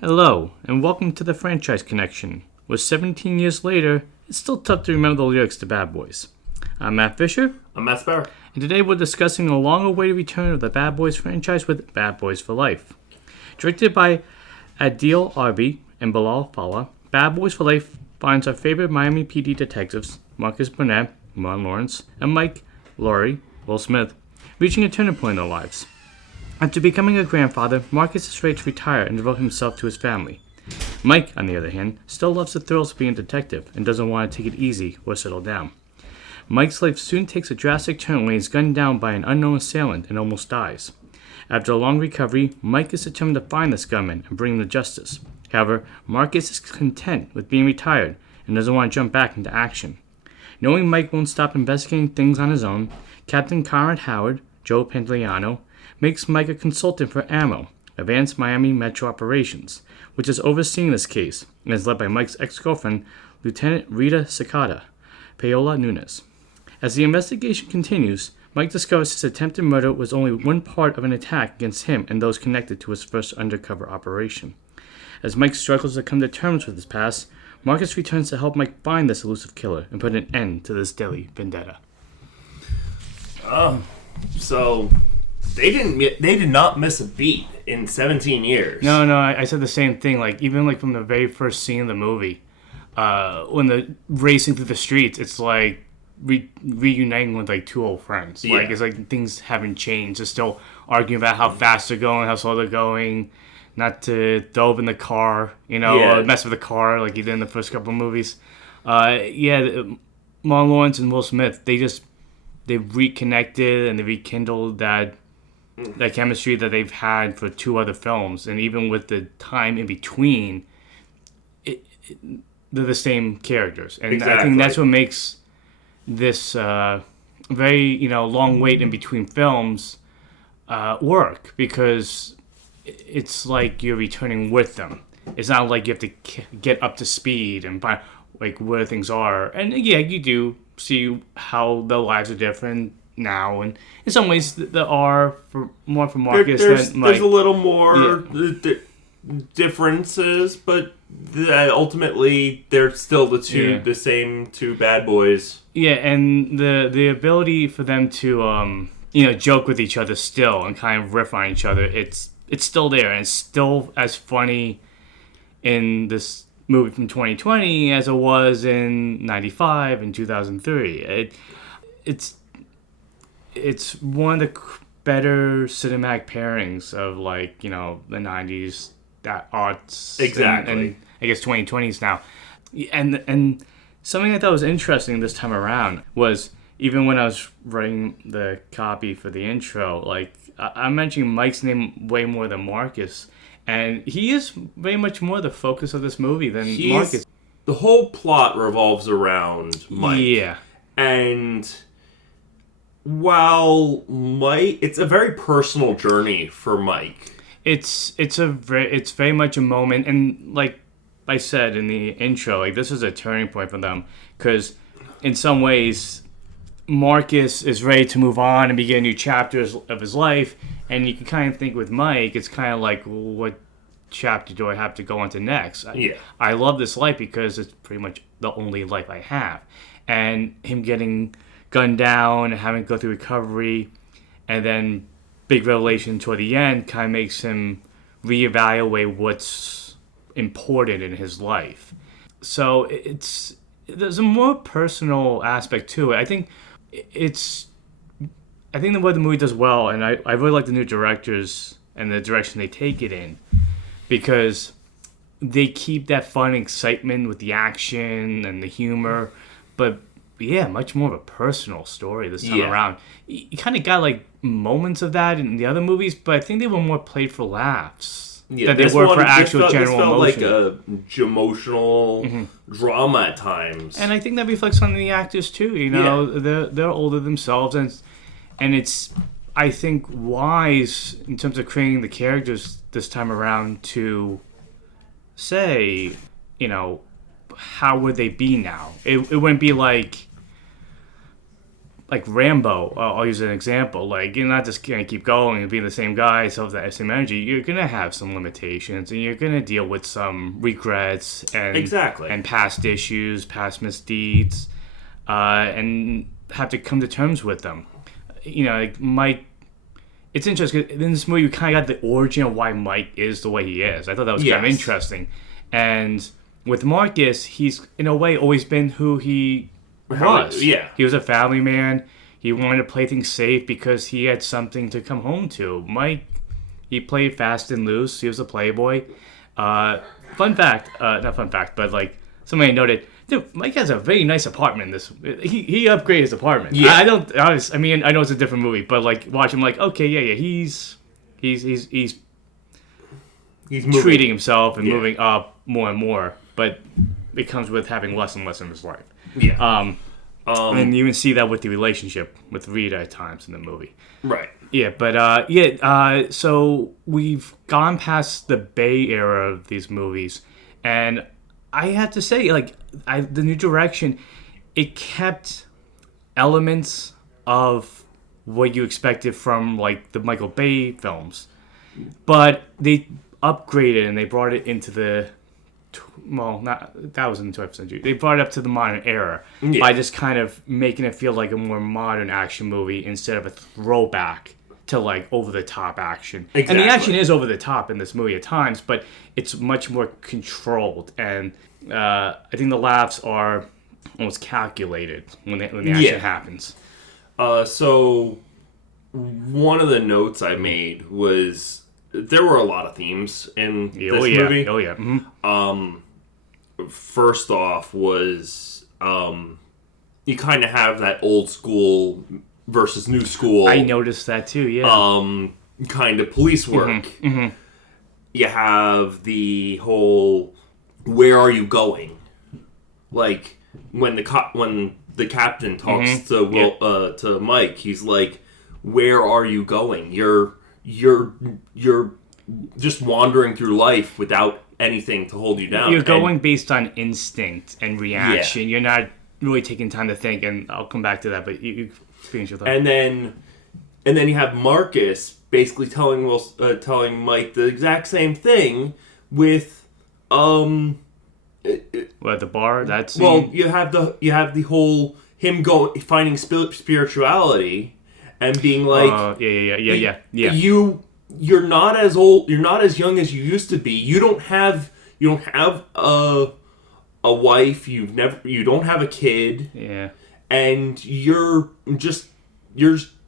Hello, and welcome to the Franchise Connection, where 17 years later, it's still tough to remember the lyrics to Bad Boys. I'm Matt Fisher. I'm Matt Sparrow. And today we're discussing the long-awaited return of the Bad Boys franchise with Bad Boys for Life. Directed by Adil Arbi and Bilall Fallah, Bad Boys for Life finds our favorite Miami PD detectives, Marcus Burnett, Martin Lawrence, and Mike Lowery, Will Smith, reaching a turning point in their lives. After becoming a grandfather, Marcus is ready to retire and devote himself to his family. Mike, on the other hand, still loves the thrills of being a detective and doesn't want to take it easy or settle down. Mike's life soon takes a drastic turn when he's gunned down by an unknown assailant and almost dies. After a long recovery, Mike is determined to find this gunman and bring him to justice. However, Marcus is content with being retired and doesn't want to jump back into action. Knowing Mike won't stop investigating things on his own, Captain Conrad Howard, Joe Pantoliano, makes Mike a consultant for AMMO, Advanced Miami Metro Operations, which is overseeing this case and is led by Mike's ex-girlfriend, Lieutenant Rita Cicada, Paola Nunes. As the investigation continues, Mike discovers his attempted murder was only one part of an attack against him and those connected to his first undercover operation. As Mike struggles to come to terms with his past, Marcus returns to help Mike find this elusive killer and put an end to this deadly vendetta. So they did not miss a beat in 17 years. No, I said the same thing. Even from the very first scene of the movie, when they're racing through the streets, it's like reuniting with two old friends. Yeah. It's like things haven't changed. They're still arguing about how fast they're going, how slow they're going, not to throw up in the car, or mess with the car like he did in the first couple of movies. Martin Lawrence and Will Smith, they've reconnected and they rekindled that chemistry that they've had for two other films, and even with the time in between, they're the same characters, and exactly. I think that's what makes this very long wait in between films work, because it's like you're returning with them. It's not like you have to get up to speed and find where things are, and you do see how their lives are different now, and in some ways there are more for Marcus than Mike. There's a little more differences, but ultimately they're still the same two bad boys. Yeah, and the ability for them to joke with each other still and kind of riff on each other, it's still there, and it's still as funny in this movie from 2020 as it was in 95 and 2003. It's one of the better cinematic pairings of the 90s, that aughts, exactly, and I guess 2020s now. And something I thought was interesting this time around was, even when I was writing the copy for the intro, I'm mentioning Mike's name way more than Marcus, and he is very much more the focus of this movie than Marcus. The whole plot revolves around Mike. Yeah. And while Mike, it's a very personal journey for Mike. It's very much a moment, and like I said in the intro, this is a turning point for them, because in some ways Marcus is ready to move on and begin new chapters of his life, and you can kind of think with Mike, it's kind of like, well, what chapter do I have to go on to next? I love this life because it's pretty much the only life I have, and him getting gunned down and having to go through recovery, and then big revelation toward the end kind of makes him reevaluate what's important in his life. So there's a more personal aspect to it. I think the way the movie does well, and I really like the new directors and the direction they take it in, because they keep that fun excitement with the action and the humor, but much more of a personal story this time around. You kind of got moments of that in the other movies, but I think they were more played for laughs than they were for actual general emotion. This felt like a emotional drama at times, and I think that reflects on the actors too. They're older themselves, and it's, I think, wise in terms of creating the characters this time around to say, how would they be now? It wouldn't be like like Rambo, I'll use an example. Like, you're not just gonna keep going and being the same guy, so that same energy. You're gonna have some limitations, and you're gonna deal with some regrets and past issues, past misdeeds, and have to come to terms with them. Like Mike. It's interesting. In this movie, we kind of got the origin of why Mike is the way he is. I thought that was kind of interesting. And with Marcus, he's in a way always been who he was. Yeah. He was a family man. He wanted to play things safe because he had something to come home to. Mike, he played fast and loose. He was a playboy. Not fun fact, but like somebody noted, dude, Mike has a very nice apartment. He upgraded his apartment. Yeah. I know it's a different movie, but like watch him, like, okay, yeah, he's treating himself and moving up more and more, but it comes with having less and less in his life. Yeah. And you can see that with the relationship with Rita at times in the movie. Right. Yeah, but so we've gone past the Bay era of these movies, and I have to say, like, the new direction, it kept elements of what you expected from, like, the Michael Bay films, but they upgraded and they brought it into that was in the 20th century. They brought it up to the modern era by just kind of making it feel like a more modern action movie instead of a throwback to, like, over-the-top action. Exactly. And the action is over-the-top in this movie at times, but it's much more controlled. And I think the laughs are almost calculated when the action happens. So one of the notes I made was there were a lot of themes in this movie. Oh, yeah. Mm-hmm. First off was you kind of have that old school versus new school. I noticed that too, yeah. Kind of police work. Mm-hmm. Mm-hmm. You have the whole, where are you going? Like, when the captain talks to Mike, he's like, where are you going? You're just wandering through life without anything to hold you down. You're going based on instinct and reaction. Yeah. You're not really taking time to think, and I'll come back to that, but you finish your thought. And then you have Marcus basically telling Mike the exact same thing with at the bar. That's you have the whole him finding spirituality and being like, yeah. You're not as old. You're not as young as you used to be. You don't have a wife. You don't have a kid. Yeah. And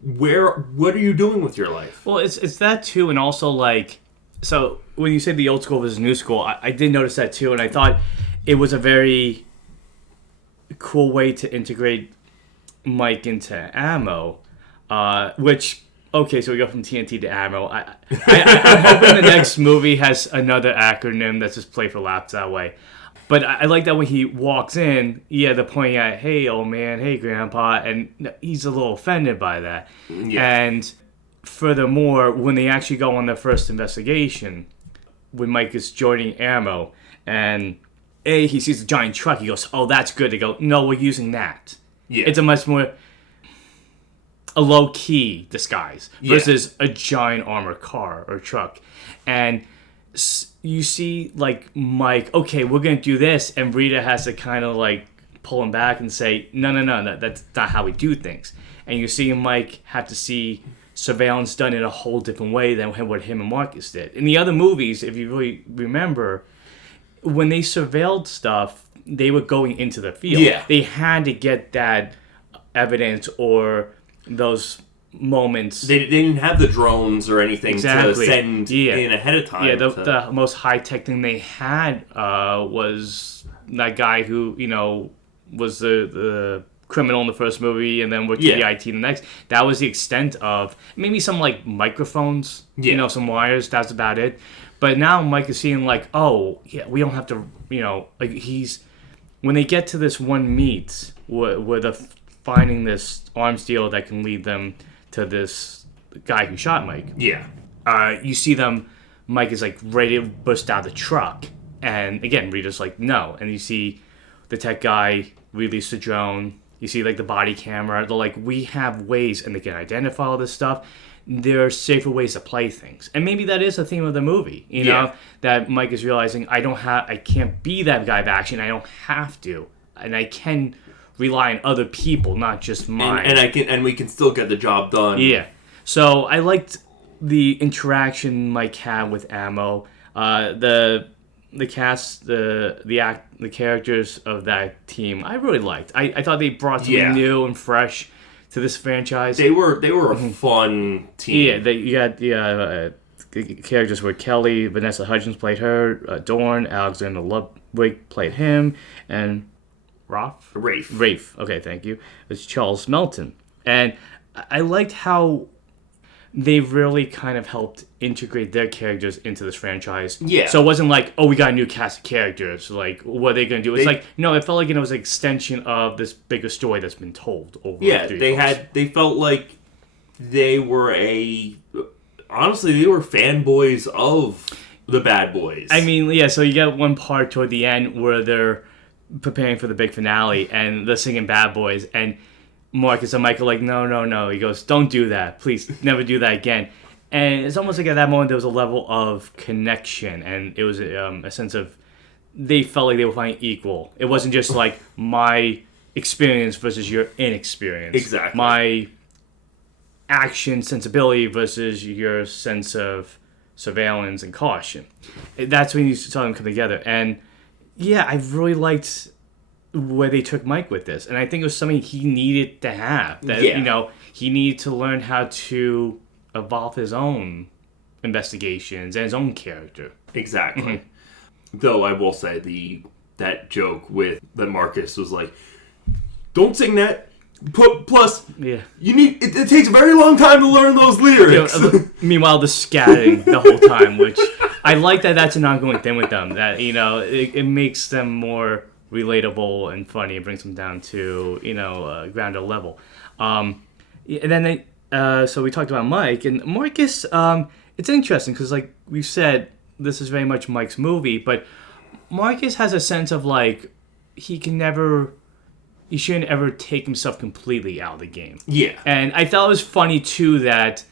what are you doing with your life? Well, it's that too, and also, like, so when you say the old school versus new school, I did notice that too, and I thought it was a very cool way to integrate Mike into Ammo, which, okay, so we go from TNT to Ammo. I'm hoping the next movie has another acronym that's just play for laughs that way. But I like that when he walks in, they're pointing at, hey, old man, hey, grandpa, and he's a little offended by that. Yeah. And furthermore, when they actually go on their first investigation, when Mike is joining Ammo, and he sees a giant truck, he goes, oh, that's good. They go, no, we're using that. Yeah. It's a much more a low-key disguise versus a giant armored car or truck. And you see, like, Mike, okay, we're going to do this, and Rita has to kind of, like, pull him back and say, no, that's not how we do things. And you see Mike have to see surveillance done in a whole different way than what him and Marcus did. In the other movies, if you really remember, when they surveilled stuff, they were going into the field. Yeah. They had to get that evidence or those moments. They didn't have the drones or anything to send in ahead of time. Yeah, the most high-tech thing they had was that guy who, was the criminal in the first movie and then worked at the IT in the next. That was the extent of maybe some, like, microphones, some wires. That's about it. But now Mike is seeing, like, oh, yeah, we don't have to, like, when they get to this one meet where they're finding this arms deal that can lead them to this guy who shot Mike. Yeah. You see them, Mike is, like, ready to burst out of the truck. And, again, Rita's like, no. And you see the tech guy release the drone, You see, like, the body camera. They're like, we have ways, and they can identify all this stuff. There are safer ways to play things. And maybe that is the theme of the movie, you know? That Mike is realizing, I can't be that guy of action. I don't have to. And I can rely on other people, not just mine. And we can still get the job done. Yeah. So I liked the interaction Mike had with Ammo. The cast, the characters of that team, I really liked. I thought they brought something new and fresh to this franchise. They were a fun team. Yeah, you got the characters were Kelly, Vanessa Hudgens played her, Dorn, Alexander Ludwig played him, and Rafe. Okay, thank you. It's Charles Melton. And I liked how they really kind of helped integrate their characters into this franchise. Yeah. So it wasn't like, oh, we got a new cast of characters. Like, what are they going to do? It's like, no, it felt like it was an extension of this bigger story that's been told over. Yeah, they felt like they were honestly, they were fanboys of the Bad Boys. I mean, yeah, so you get one part toward the end where they're preparing for the big finale, and they're singing Bad Boys, and Marcus and Michael are like, no. He goes, don't do that. Please, never do that again. And it's almost like at that moment there was a level of connection, and it was a sense of they felt like they were fighting equal. It wasn't just like my experience versus your inexperience. Exactly. My action sensibility versus your sense of surveillance and caution. That's when you saw them come together. And yeah, I really liked where they took Mike with this. And I think it was something he needed to have. That, you know, he needed to learn how to evolve his own investigations and his own character. Exactly. Mm-hmm. Though I will say that joke with that Marcus was like, don't sing that. Plus, you need it takes a very long time to learn those lyrics. You know, meanwhile, the scatting the whole time, which I like that's an ongoing thing with them. That, you know, it makes them more relatable and funny. It brings them down to, you know, a grounder level. And then so we talked about Mike and Marcus. It's interesting because, like we said, this is very much Mike's movie, but Marcus has a sense of like he shouldn't ever take himself completely out of the game. Yeah. And I thought it was funny, too, that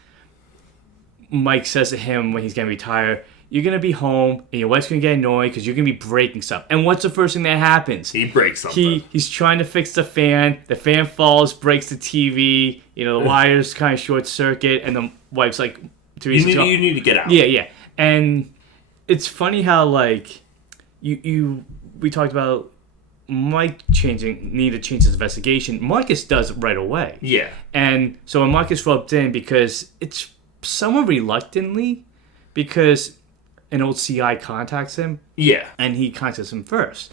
Mike says to him when he's going to retire, you're going to be home, and your wife's going to get annoyed because you're going to be breaking stuff. And what's the first thing that happens? He breaks something. He's trying to fix the fan falls, breaks the TV, you know, the wires kind of short circuit, and the wife's like... You need to get out. Yeah. And it's funny how, like, we talked about Mike need to change his investigation. Marcus does right away. Yeah. And so when Marcus roped in, because it's somewhat reluctantly, because an old CI contacts him. Yeah. And he contacts him first,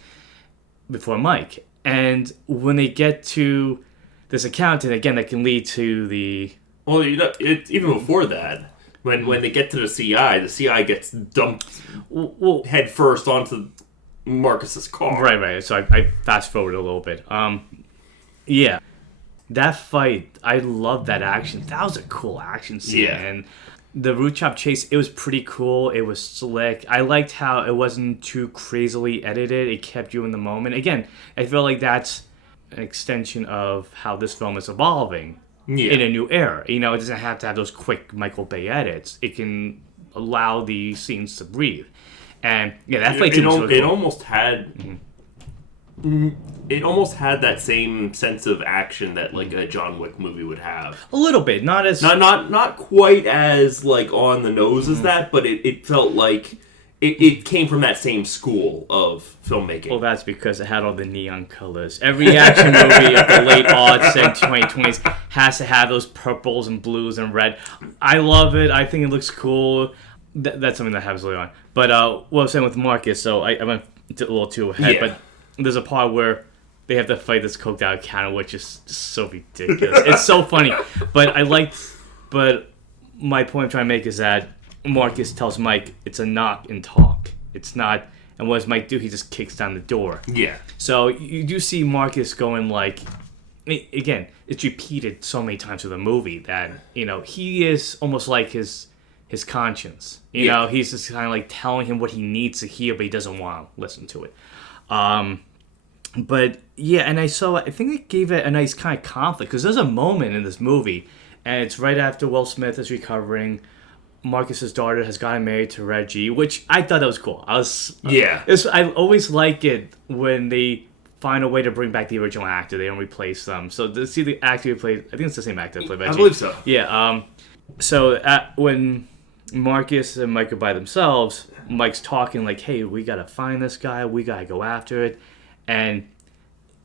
before Mike. And when they get to this accountant, again, that can lead to the... Well, even before that, when they get to the CI gets dumped head first onto Marcus's car. Right. So I fast forward a little bit. Yeah. That fight, I love that action. That was a cool action scene. Yeah. And the root chop chase, it was pretty cool. It was slick. I liked how it wasn't too crazily edited. It kept you in the moment. Again, I feel like that's an extension of how this film is evolving in a new era. You know, it doesn't have to have those quick Michael Bay edits. It can allow the scenes to breathe. And yeah, that fight it almost had that same sense of action that like a John Wick movie would have. A little bit, not quite as like on the nose as that, but it felt like it came from that same school of filmmaking. Well, that's because it had all the neon colors. Every action movie of the late aughts and 2020s has to have those purples and blues and red. I love it. I think it looks cool. That's something that happens later on. But what I was saying with Marcus, so I went a little too ahead, but there's a part where they have to fight this coked out counter, which is just so ridiculous. It's so funny. But my point I'm trying to make is that Marcus tells Mike it's a knock and talk. It's not, and what does Mike do? He just kicks down the door. Yeah. So you do see Marcus going like, again, it's repeated so many times through the movie that, you know, he is almost like his conscience. You know, he's just kind of like telling him what he needs to hear, but he doesn't want to listen to it. But yeah, and I think it gave it a nice kind of conflict because there's a moment in this movie, and it's right after Will Smith is recovering. Marcus's daughter has gotten married to Reggie, which I thought that was cool. I always like it when they find a way to bring back the original actor. They don't replace them. So to see the actor who played, I think it's the same actor who played Reggie. I believe so. Yeah. When Marcus and Mike are by themselves, Mike's talking like, "Hey, we gotta find this guy. We gotta go after it." And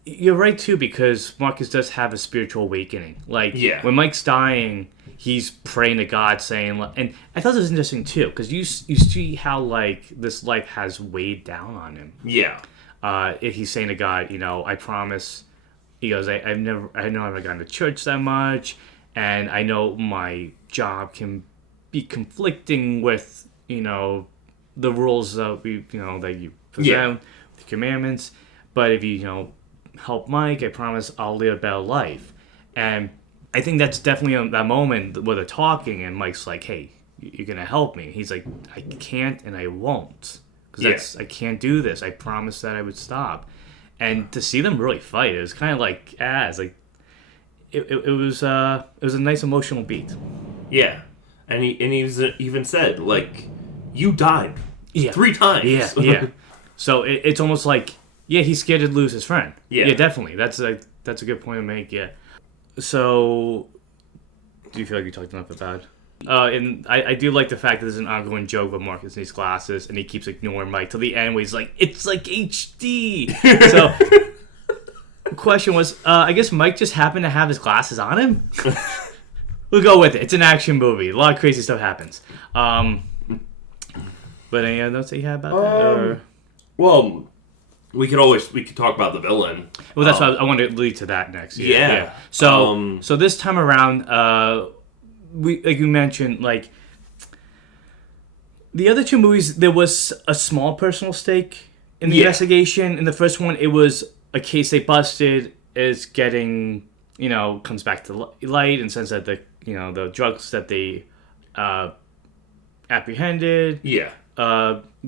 you're right too, because Marcus does have a spiritual awakening. Like when Mike's dying, he's praying to God, saying, and I thought this was interesting too, because you see how like this life has weighed down on him. Yeah. If he's saying to God, I promise. He goes, I know I've never gone to church that much, and I know my job can be conflicting with the rules that that you present, the commandments. But if you help Mike, I promise I'll live a better life. And I think that's definitely that moment where they're talking, and Mike's like, "Hey, you're gonna help me." He's like, "I can't and I won't, because I can't do this. I promised that I would stop." And to see them really fight, it was kind of like it was a nice emotional beat. Yeah, and he even said like, "You died 3 times." Yeah. So it's almost like he's scared to lose his friend. Yeah, definitely. That's a good point to make. Yeah. So, do you feel like you talked enough about it? And I do like the fact that there's an ongoing joke with Marcus in his glasses, and he keeps ignoring Mike till the end where he's like, "It's like HD." So, the question was, I guess Mike just happened to have his glasses on him? We'll go with it. It's an action movie. A lot of crazy stuff happens. But any other notes that you had about that? Or? Well, we could talk about the villain. Well, that's why I wanted to lead to that next. Yeah. So this time around, we like you mentioned, like the other 2 movies, there was a small personal stake in the investigation. In the first one, it was a case they busted is getting, comes back to light in the sense that the drugs that they apprehended. Yeah.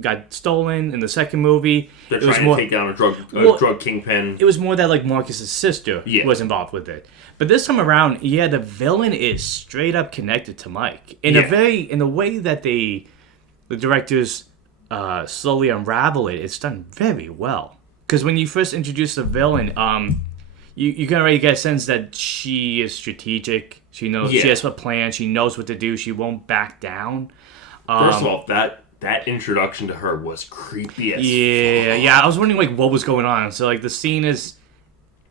Got stolen in the second movie. They're trying to take down a drug kingpin. It was more that like Marcus's sister was involved with it. But this time around, the villain is straight up connected to Mike in the way that the directors slowly unravel it. It's done very well, because when you first introduce the villain, you can already get a sense that she is strategic. She knows she has a plan. She knows what to do. She won't back down. First of all, that introduction to her was creepy as fuck. Yeah. I was wondering like what was going on. So like the scene is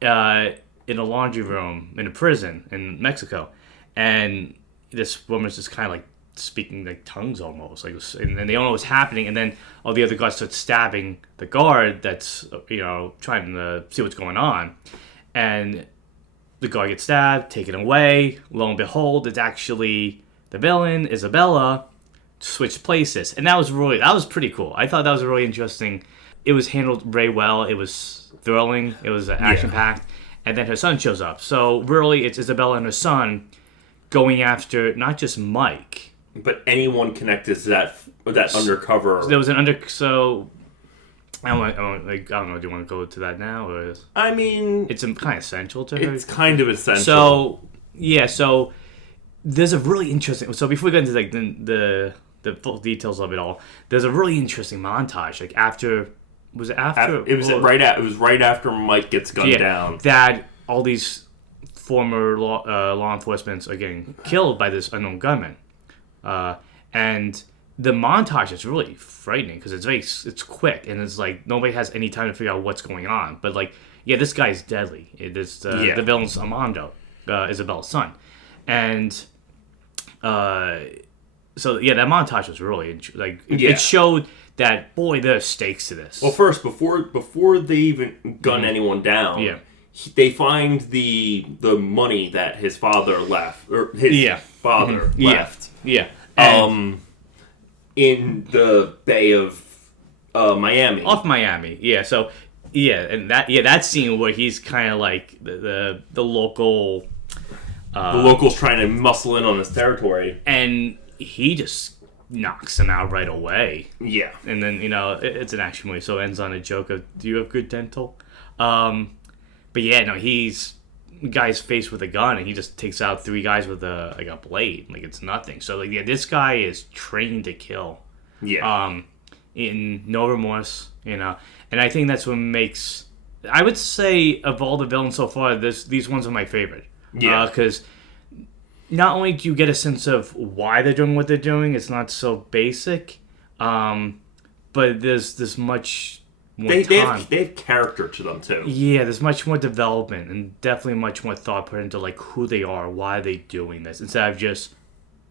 in a laundry room in a prison in Mexico, and this woman's just kind of like speaking like tongues almost, like, and they don't know what's happening, and then all the other guards start stabbing the guard that's trying to see what's going on, and the guard gets stabbed, taken away. Lo and behold, it's actually the villain, Isabella. Switched places, and that was pretty cool. I thought that was really interesting. It was handled very well. It was thrilling. It was action packed, and then her son shows up. So really, it's Isabella and her son going after not just Mike, but anyone connected to that undercover. So there was an So I don't know. Do you want to go to that now, or I mean, it's kind of essential to her. It's kind of essential. So there's a really interesting. So before we get into like the full details of it all, there's a really interesting montage. Like it was right after Mike gets gunned down. That all these former law enforcement are getting killed by this unknown gunman, and the montage is really frightening because it's quick, and it's like nobody has any time to figure out what's going on. But like, this guy's deadly. It is the villain's Armando, Isabella's son, and so that montage was really it showed that there are stakes to this. Well, first before they even gun anyone down, they find the money that his father left or his father left. In the Bay of Miami. Off Miami. Yeah. So and that scene where he's kind of like the local. The locals trying to muscle in on his territory, and he just knocks him out right away. Yeah. And then, it's an action movie, so it ends on a joke of, do you have good dental? But yeah, no, he's guy's faced with a gun and he just takes out 3 guys with a blade. Like, it's nothing. So, like, yeah, this guy is trained to kill. Yeah. In no remorse, and I think that's what makes. I would say of all the villains so far, these ones are my favorite. Yeah. Because not only do you get a sense of why they're doing what they're doing, it's not so basic, but there's much. They have character to them too. Yeah, there's much more development and definitely much more thought put into like who they are, why are they doing this, instead of just,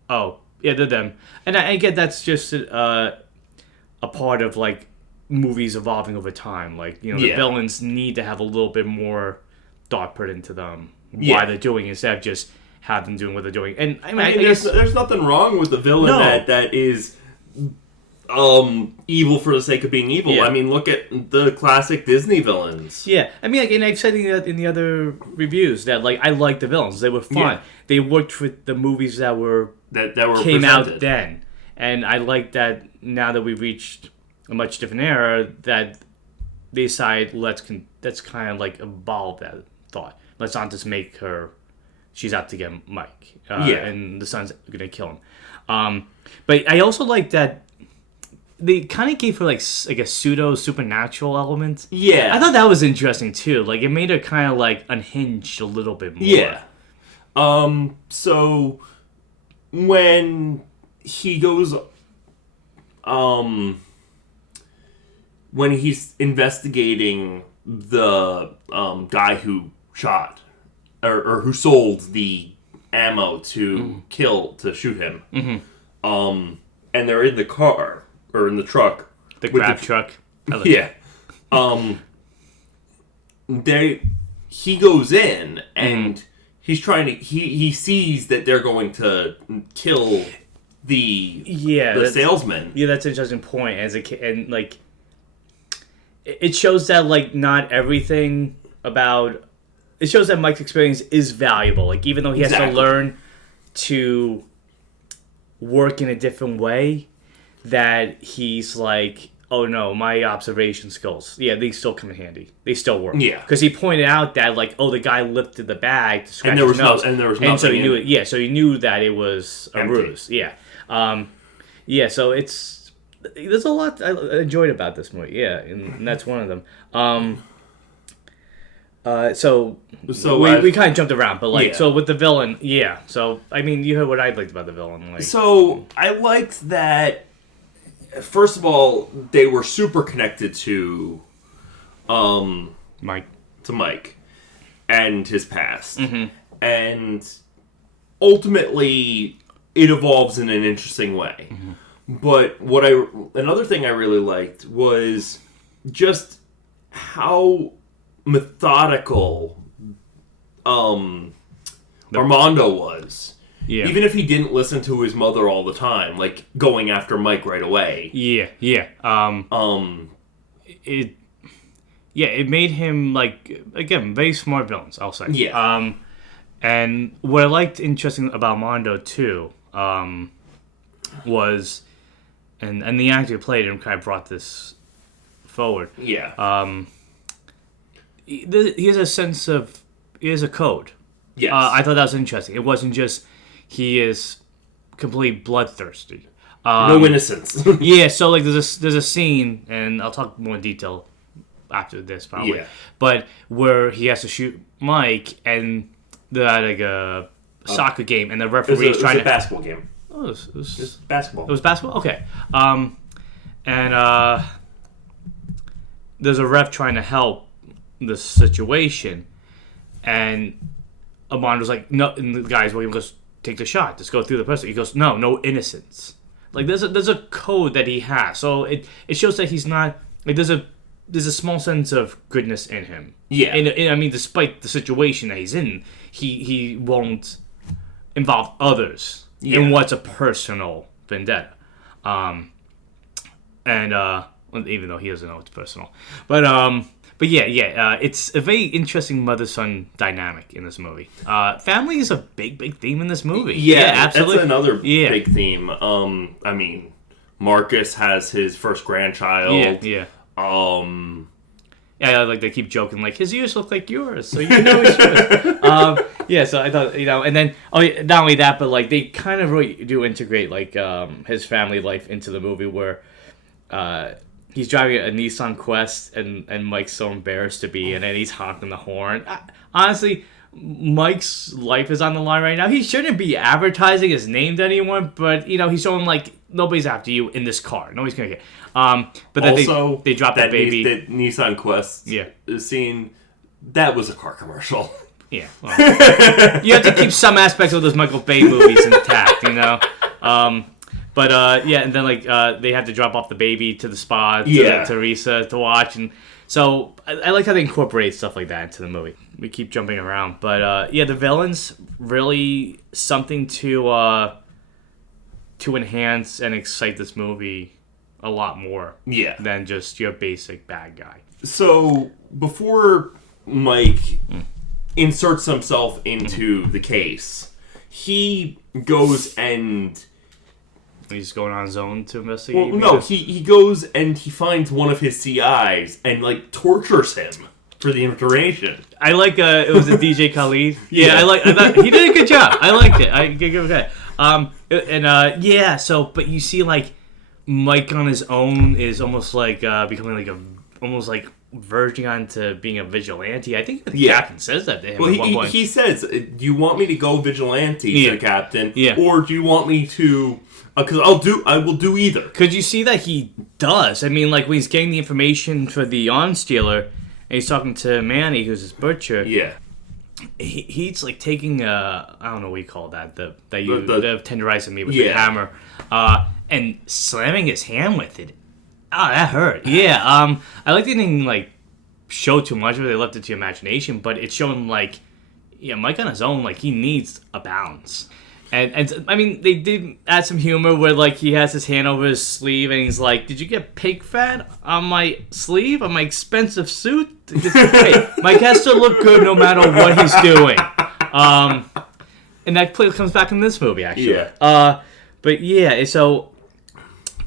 oh yeah, they're them. And I get that's just a part of like movies evolving over time. Like the villains need to have a little bit more thought put into them, why they're doing it, instead of just have them doing what they're doing. And I mean there's nothing wrong with the villain that is. Evil for the sake of being evil. Yeah. I mean, look at the classic Disney villains. Yeah, I mean, like, and I've said in the other reviews that like I like the villains. They were fun. Yeah. They worked with the movies that were came presented out then, and I like that now that we've reached a much different era that they decide let's kind of like evolve that thought. Let's not just make her she's out to get Mike, and the son's gonna kill him. But I also like that. They kind of gave her like a pseudo supernatural element. Yeah, I thought that was interesting too. Like it made her kind of like unhinged a little bit more. Yeah. So when he goes, when he's investigating the guy who shot or who sold the ammo to shoot him, and they're in the car. Or in the truck. The grab truck. Yeah. He goes in and he's trying to he sees that they're going to kill the salesman. Yeah, that's an interesting point. As a kid, and like it shows that like not everything about it shows that Mike's experience is valuable. Like even though he has to learn to work in a different way. That he's like, oh no, my observation skills, they still come in handy. They still work. Yeah. Because he pointed out that, like, the guy lifted the bag to scratch his nose. And there was nothing. And so he knew it. Yeah, so he knew that it was a ruse. Yeah. So there's a lot I enjoyed about this movie. Yeah, and that's one of them. We kind of jumped around, but like, so with the villain, So I mean, you heard what I liked about the villain. Like, so I liked that. First of all, they were super connected to Mike and his past. And ultimately it evolves in an interesting way. But another thing I really liked was just how methodical Armando was. Yeah. Even if he didn't listen to his mother all the time, like going after Mike right away. Yeah. It made him like again very smart villains. I'll say. Yeah. And what I liked interesting about Armando too, was, and the actor who played him kind of brought this forward. Yeah. He has a sense of he has a code. Yes. I thought that was interesting. It wasn't just he is completely bloodthirsty. No innocence. Yeah, so like there's a scene, and I'll talk more in detail after this probably. Yeah. But where he has to shoot Mike, and they're at like a soccer game, and the referee is trying to. It was a basketball game. Oh, it was basketball. It was basketball. Okay. And there's a ref trying to help the situation, and Armando's like, no, and the guy's well, he goes, take the shot, just go through the person. He goes, no innocence. Like there's a code that he has, so it shows that he's not like there's a small sense of goodness in him. Yeah, and I mean, despite the situation that he's in, he won't involve others in what's a personal vendetta. Even though he doesn't know it's personal, But it's a very interesting mother-son dynamic in this movie. Family is a big theme in this movie. Yeah, absolutely. That's another big theme. I mean, Marcus has his first grandchild. Yeah. Yeah, like they keep joking, like his ears look like yours, so you know it's yours. Yeah, so I thought, and then not only that, but like they kind of really do integrate like his family life into the movie where he's driving a Nissan Quest and Mike's so embarrassed to be, and then he's honking the horn. Honestly, Mike's life is on the line right now. He shouldn't be advertising his name to anyone, but he's showing like nobody's after you in this car. Nobody's gonna get. But then also, they dropped that baby. That Nissan Quest scene, that was a car commercial. Yeah, well, you have to keep some aspects of those Michael Bay movies intact, But and then like they had to drop off the baby to the spa to Teresa to watch, and so I like how they incorporate stuff like that into the movie. We keep jumping around, but the villains really something to enhance and excite this movie a lot more than just your basic bad guy. So before Mike inserts himself into the case, he goes and he's going on his own to investigate. Well, no, he goes and he finds one of his CIs and like tortures him for the information. I like it was a DJ Khalid. I thought he did a good job. I liked it. I give him that. So but you see like Mike on his own is almost like becoming like almost like verging on to being a vigilante. I think the captain says that to him at one point. He says, do you want me to go vigilante to the captain? Or do you want me to... Because I will do either. Could you see that he does? I mean, like when he's getting the information for the yarn stealer, and he's talking to Manny, who's his butcher. Yeah. He's like taking I don't know what you call that, the tenderizing me with the hammer, and slamming his hand with it. Oh, that hurt. Yeah. I like they didn't like show too much of it. They left it to your imagination, but it's showing like, Mike on his own, like he needs a balance. And I mean, they did add some humor where like he has his hand over his sleeve and he's like, "Did you get pig fat on my sleeve on my expensive suit?" Hey, Mike has to look good no matter what he's doing. And that comes back in this movie actually. Yeah. But so.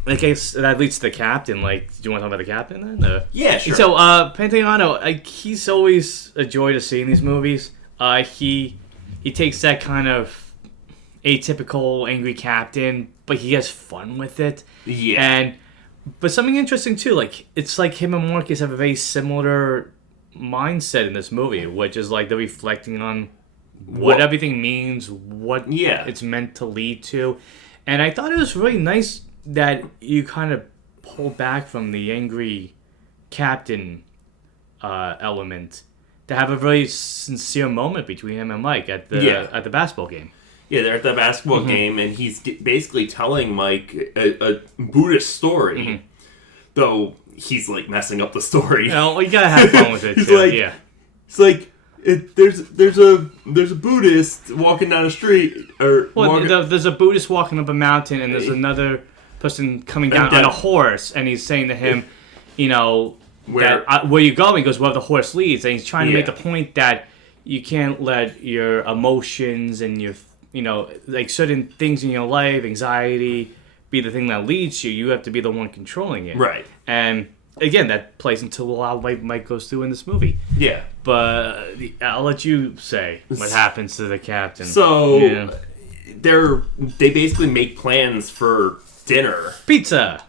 I guess that leads to the captain. Like, do you want to talk about the captain then? Yeah, sure. So, Pantaleano, he's always a joy to see in these movies. He takes that kind of atypical angry captain, but he has fun with it. Yeah. But something interesting too, like it's like him and Marcus have a very similar mindset in this movie, which is like they're reflecting on what everything means, what it's meant to lead to, and I thought it was really nice that you kind of pull back from the angry captain element to have a very sincere moment between him and Mike at the basketball game. Yeah, they're at the basketball game, and he's basically telling Mike a Buddhist story, though he's like messing up the story. You gotta have fun with it. It's like there's a Buddhist walking down a street, there's a Buddhist walking up a mountain, and there's another person coming down on a horse, and he's saying to him, where you going? He goes, where the horse leads, and he's trying to make the point that you can't let your emotions and your like certain things in your life, anxiety, be the thing that leads you. You have to be the one controlling it. Right. And again, that plays into a lot of what Mike goes through in this movie. Yeah. But I'll let you say what happens to the captain. So they basically make plans for dinner. Pizza.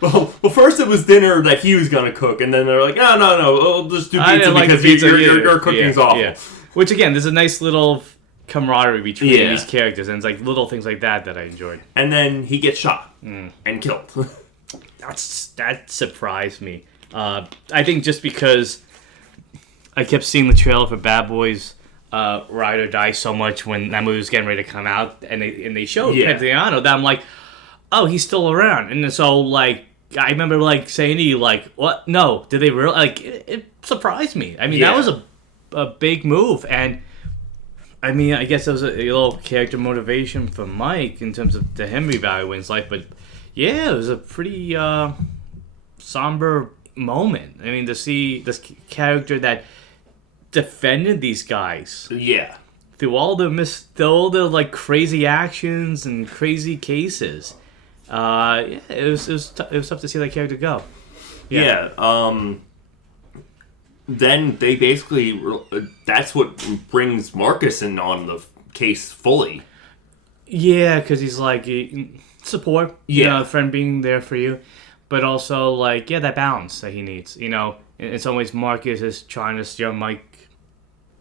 well, first it was dinner that he was going to cook, and then they're like, no, we'll just do pizza because your cooking's awful. Yeah. Which, again, there's a nice little camaraderie between these characters, and it's like little things like that I enjoyed. And then he gets shot and killed. That surprised me. I think just because I kept seeing the trailer for Bad Boys Ride or Die so much when that movie was getting ready to come out, and they showed Pantaleano, that I'm like, oh, he's still around. And so, like, I remember, like, saying to you, like, what? No, did they really? Like, it surprised me. I mean, that was a big move. And, I mean, I guess it was a little character motivation for Mike in terms of him reevaluating his life. But, yeah, it was a pretty somber moment. I mean, to see this character that defended these guys. Yeah. Through all the like, crazy actions and crazy cases. It was tough to see that character go. Yeah. then they basically, that's what brings Marcus in on the case fully. Yeah, because he's like, support, a friend being there for you, but also like, that balance that he needs. In some ways, Marcus is trying to steer Mike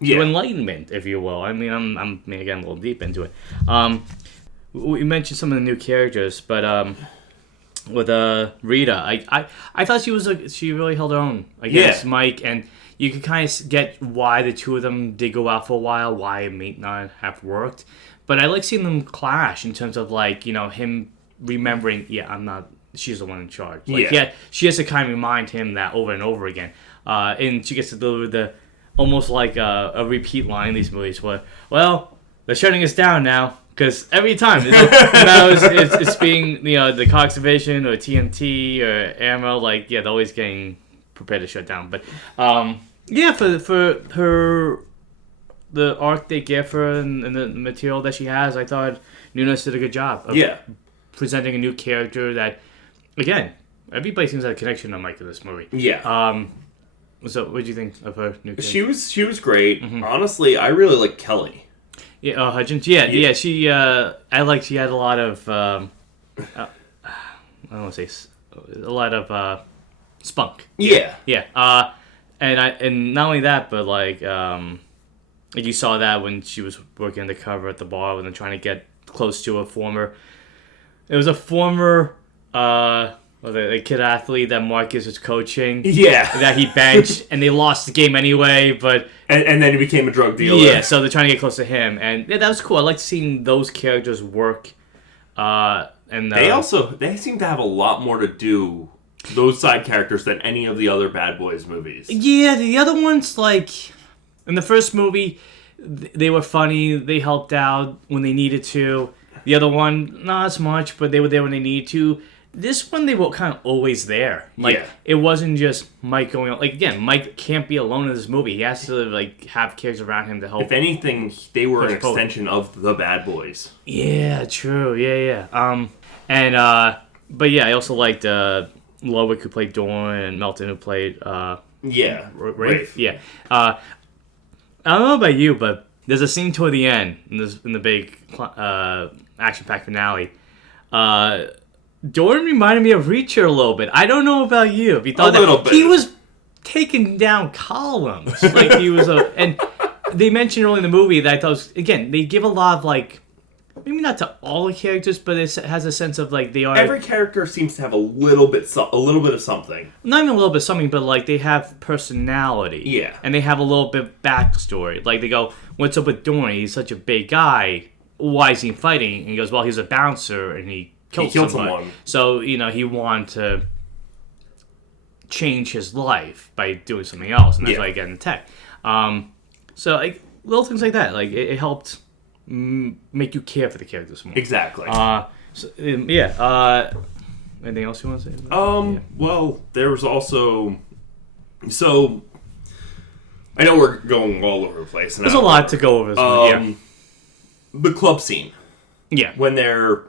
to enlightenment, if you will. I mean, I'm getting a little deep into it. We mentioned some of the new characters, but with Rita, I thought she really held her own against Mike, and you could kind of get why the two of them did go out for a while, why it may not have worked. But I like seeing them clash in terms of like, him remembering, she's the one in charge. Like, she has to kind of remind him that over and over again. And she gets to deliver the almost like a repeat line in these movies where, well, they're shutting us down now. Because every time, it's being, the Cox Division or TNT or ammo, like, they're always getting prepared to shut down. But, for her, the arc they give her and the material that she has, I thought Nunes did a good job of presenting a new character that, again, everybody seems to have a connection to Mike in this movie. Yeah. So, what did you think of her new character? She was great. Mm-hmm. Honestly, I really like Kelly. Yeah, Hutchins. Yeah. She, she had a lot of, I don't want to say, a lot of spunk. Yeah. And not only that, but like you saw that when she was working undercover at the bar when they're trying to get close to a former the kid athlete that Marcus was coaching. Yeah. That he benched, and they lost the game anyway, but... And then he became a drug dealer. Yeah, so they're trying to get close to him. And that was cool. I liked seeing those characters work. And they seem to have a lot more to do, those side characters, than any of the other Bad Boys movies. Yeah, the other ones, like... In the first movie, they were funny. They helped out when they needed to. The other one, not as much, but they were there when they needed to. This one, they were kind of always there. Like, it wasn't just Mike going on. Like, again, Mike can't be alone in this movie. He has to, like, have characters around him to help. If anything, they were an extension of the Bad Boys. Yeah, true. Yeah. But yeah, I also liked Lowick, who played Dorn, and Melton, who played Rafe. Yeah. I don't know about you, but there's a scene toward the end in the big action-packed finale. Dorn reminded me of Reacher a little bit. I don't know about you. If you thought that he was taking down columns, like he was and they mentioned early in the movie that I thought was, again, they give a lot of like, maybe not to all the characters, but it has a sense of like they are. Every character seems to have a little bit of something. Not even a little bit of something, but like they have personality. Yeah. And they have a little bit of backstory. Like they go, "What's up with Dorn? He's such a big guy. Why is he fighting?" And he goes, "Well, he's a bouncer and he killed someone. So, he wanted to change his life by doing something else, and that's why he got in tech. So, like, little things like that, like, it helped make you care for the characters more. Exactly. Anything else you want to say? Well, there was also... So, I know we're going all over the place. There's a lot to go over. The club scene. Yeah. When they're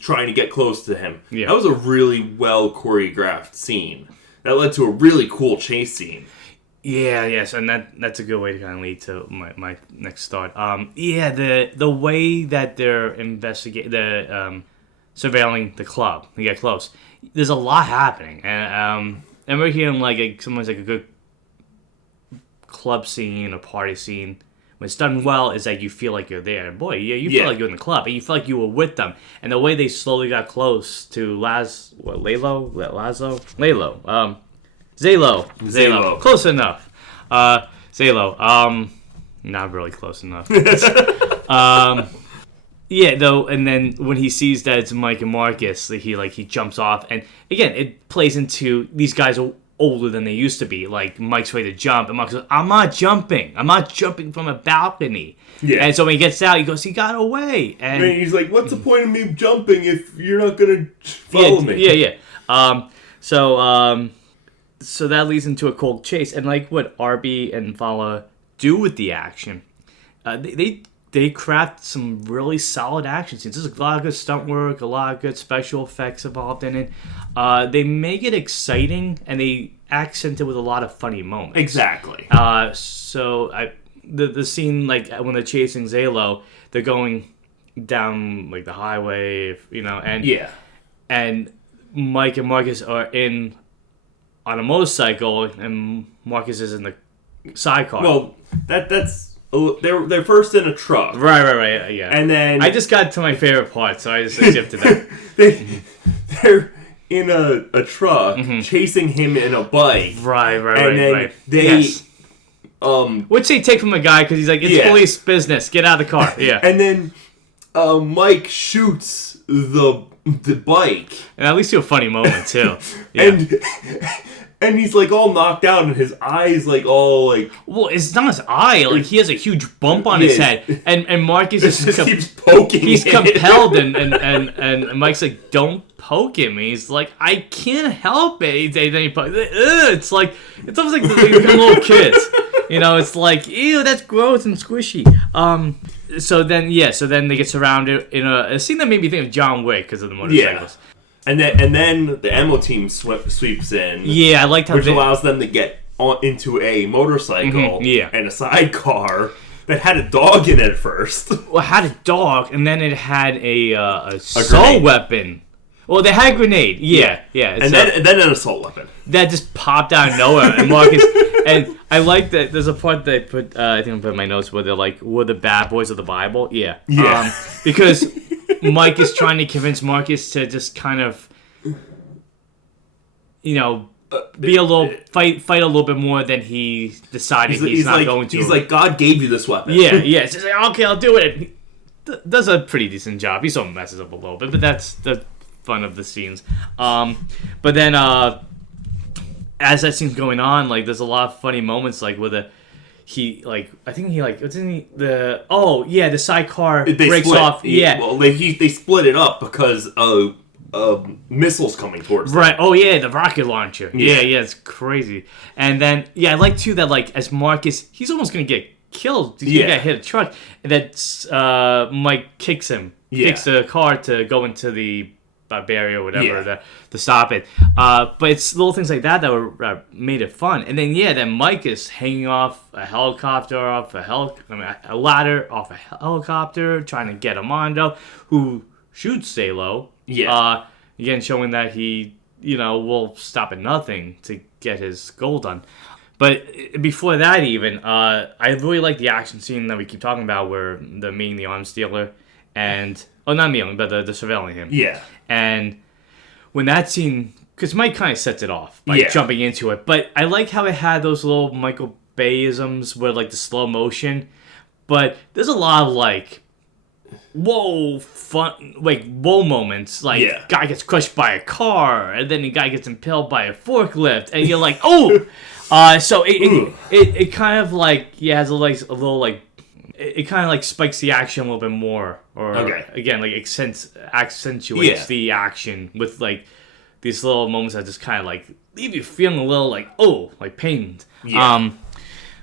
trying to get close to him. Yeah. That was a really well choreographed scene. That led to a really cool chase scene. Yeah, yes, and that's a good way to kind of lead to my next thought. The way that they're surveilling the club, to get close. There's a lot happening, and we're hearing like someone's like a good club scene or party scene. When it's done well, is that you feel like you're there. And boy, you feel like you're in the club, and you feel like you were with them. And the way they slowly got close to Zalo. Close enough. Zalo. Not really close enough. And then when he sees that it's Mike and Marcus, he jumps off. And again, it plays into these guys are older than they used to be. Like, Mike's ready to jump, and Marcus goes, I'm not jumping from a balcony. Yeah. And so when he gets out, he goes, he got away. And he's like, what's the point of me jumping if you're not going to follow me? Yeah. So that leads into a cold chase. And like what Arbi and Fallah do with the action, they they craft some really solid action scenes. There's a lot of good stunt work, a lot of good special effects involved in it. They make it exciting, and they accent it with a lot of funny moments. Exactly. The scene, like, when they're chasing Zalo, they're going down, like, the highway, and... Yeah. And Mike and Marcus are on a motorcycle, and Marcus is in the sidecar. Well, that's they're first in a truck. Right, yeah. And then I just got to my favorite part, so I just shifted that. They're in a truck chasing him in a bike. Right. And then they which they take from the guy because he's like, it's police business. Get out of the car. Yeah. And then Mike shoots the bike. And at least do a funny moment too. Yeah. And he's like all knocked out, and his eyes like all like. Well, it's not his eye. Like he has a huge bump on his head, and Marcus just keeps poking. He's compelled, and Mike's like, "Don't poke him." He's like, "I can't help it." Then he pokes. It's almost like they're little kids. It's like, ew, that's gross and squishy. So then they get surrounded in a scene that made me think of John Wick because of the motorcycles. Yeah. And then the ammo team sweeps in. Yeah, I liked how which allows them to get into a motorcycle and a sidecar that had a dog in it at first. Well, it had a dog, and then it had a assault weapon. Well, they had a grenade. Yeah. And then an assault weapon that just popped out of nowhere. And Marcus, and I like that. There's a part that I put. I think I put in my notes where they're like, "We're the bad boys of the Bible." Yeah. Because Mike is trying to convince Marcus to just kind of, be a little fight a little bit more than he decided he's not going to. He's like, God gave you this weapon. Yeah. It's just like, okay, I'll do it. He does a pretty decent job. He still messes up a little bit, but that's the fun of the scenes. But then as that scene's going on, like there's a lot of funny moments, like with the sidecar breaks off. Well, they split it up because missiles coming towards them. Right. Oh yeah, the rocket launcher. Yeah, it's crazy. And then I like too that like as Marcus, he's almost gonna get killed. He's gonna get hit a truck, and that Mike kicks the car to go into the barrier or whatever to stop it. But it's little things like that were made it fun. And then Mike is hanging off a helicopter, a ladder off a helicopter, trying to get Armando, who shoots Zalo. Yeah. Again, showing that he, will stop at nothing to get his goal done. But before that even, I really like the action scene that we keep talking about where they're meeting the arms dealer and... Oh, not meeting, but the surveilling him. Yeah. And when that scene... Because Mike kind of sets it off by jumping into it. But I like how it had those little Michael Bay-isms where, like, the slow motion. But there's a lot of, like... Whoa moments. Like, guy gets crushed by a car. And then the guy gets impaled by a forklift. And you're like, oh! So it kind of, like... has a little, like... It kind of like spikes the action a little bit more, or again like accentuates the action with like these little moments that just kind of like leave you feeling a little like pained.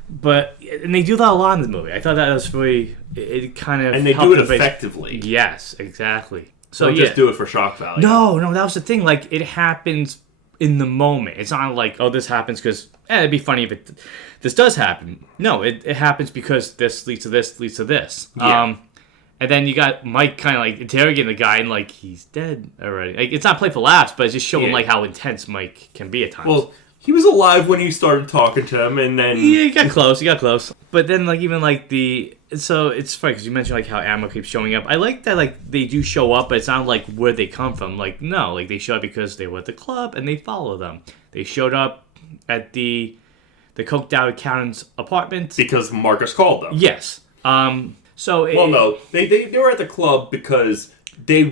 But and they do that a lot in the movie. I thought that was really it kind of and they do it effectively. Yes, exactly. So don't just do it for shock value. No, that was the thing. Like it happens in the moment. It's not like this happens because it'd be funny if this does happen. No, it happens because this leads to this leads to this. Yeah. And then you got Mike kind of like interrogating the guy and like he's dead already. Like, it's not played for laughs, but it's just showing like how intense Mike can be at times. Well, he was alive when you started talking to him, and then he got close. But then like even like so it's funny because you mentioned like how ammo keeps showing up. I like that like they do show up, but it's not like where they come from. Like no, like they show up because they were at the club and they follow them. They showed up at the coked out accountant's apartment because Marcus called them. Yes. So they were at the club because they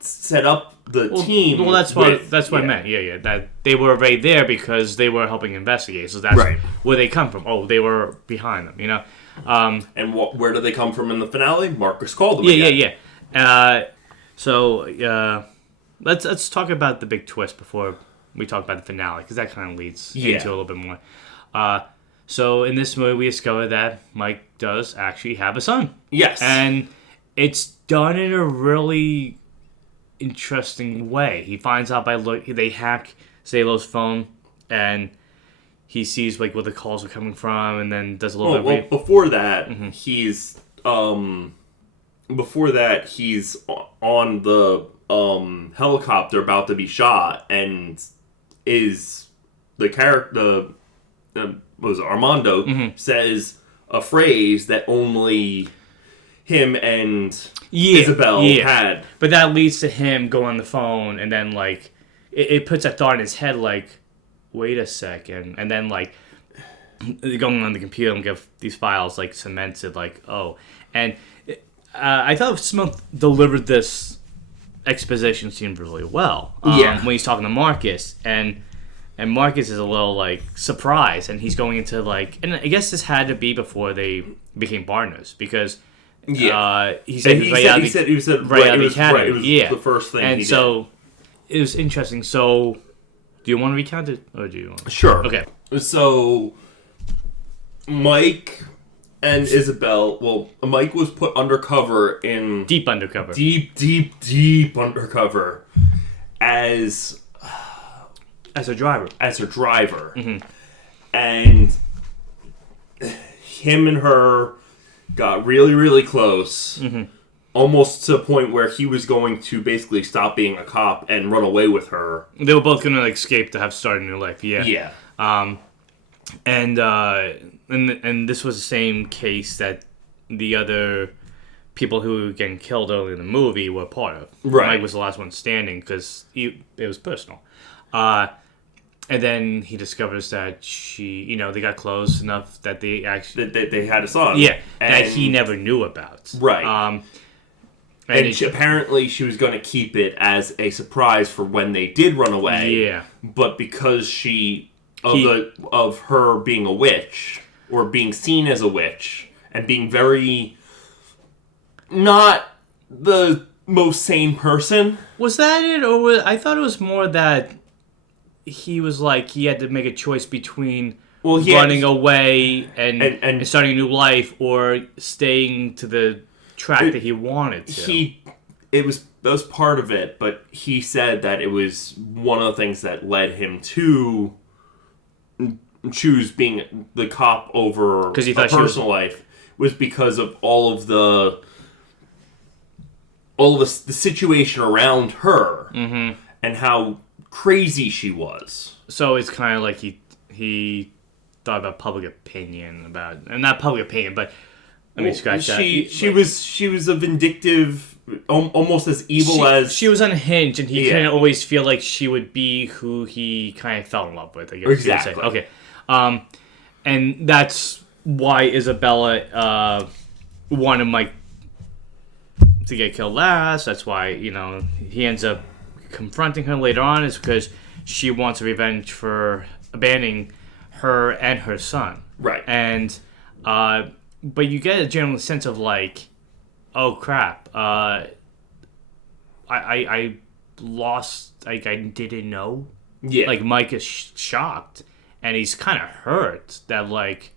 set up the team. Well, that's what I meant. Yeah. That they were right there because they were helping investigate. So that's where they come from. Oh, they were behind them. And where do they come from in the finale? Marcus called them. Yeah. Let's talk about the big twist before we talk about the finale because that kind of leads into a little bit more. So in this movie, we discover that Mike does actually have a son. Yes. And it's done in a really interesting way. He finds out they hack Zalo's phone, and he sees like where the calls are coming from, and then does a little bit. Before that, he's on the helicopter about to be shot, and is the character Armando says a phrase that only him and Isabel had. But that leads to him going on the phone, and then like it puts a thought in his head like, wait a second, and then like going on the computer and get these files like cemented like, oh. And I thought Smith delivered this exposition scene really well. When he's talking to Marcus, and Marcus is a little like surprised, and he's going into like, and I guess this had to be before they became partners, because he said right out of the academy. It was the first thing. And so it was interesting. So do you want to recount it, or do you want? Sure. Okay. So Mike and Isabel. Well, Mike was put undercover in deep undercover as a driver. And him and her got really, really close. Almost to the point where he was going to basically stop being a cop and run away with her. They were both going to escape to have started a new life. Yeah. And this was the same case that the other people who were getting killed early in the movie were part of. Right. Mike was the last one standing because it was personal. And then he discovers that they got close enough that they actually... That they had a son. Yeah, that he never knew about. Right. Apparently she was going to keep it as a surprise for when they did run away. Yeah. But because of her being a witch, or being seen as a witch, and being very not the most sane person. Was that it? Or I thought it was more that he was like, he had to make a choice between running away and starting a new life, or staying to the track that he wanted to. That was part of it, but he said that it was one of the things that led him to choose being the cop over a personal life, was because of all of the situation around her, and how crazy she was. So it's kind of like he thought about public opinion and not public opinion, but let me scratch that. She was a vindictive, almost as evil as... She was unhinged, and he couldn't always feel like she would be who he kind of fell in love with, I guess. Exactly. Okay. And that's why Isabella wanted Mike to get killed last. That's why, he ends up confronting her later on, is because she wants revenge for abandoning her and her son. Right. And... but you get a general sense of like, oh crap, I lost, like I didn't know. Yeah. Like Mike is shocked, and he's kind of hurt that like,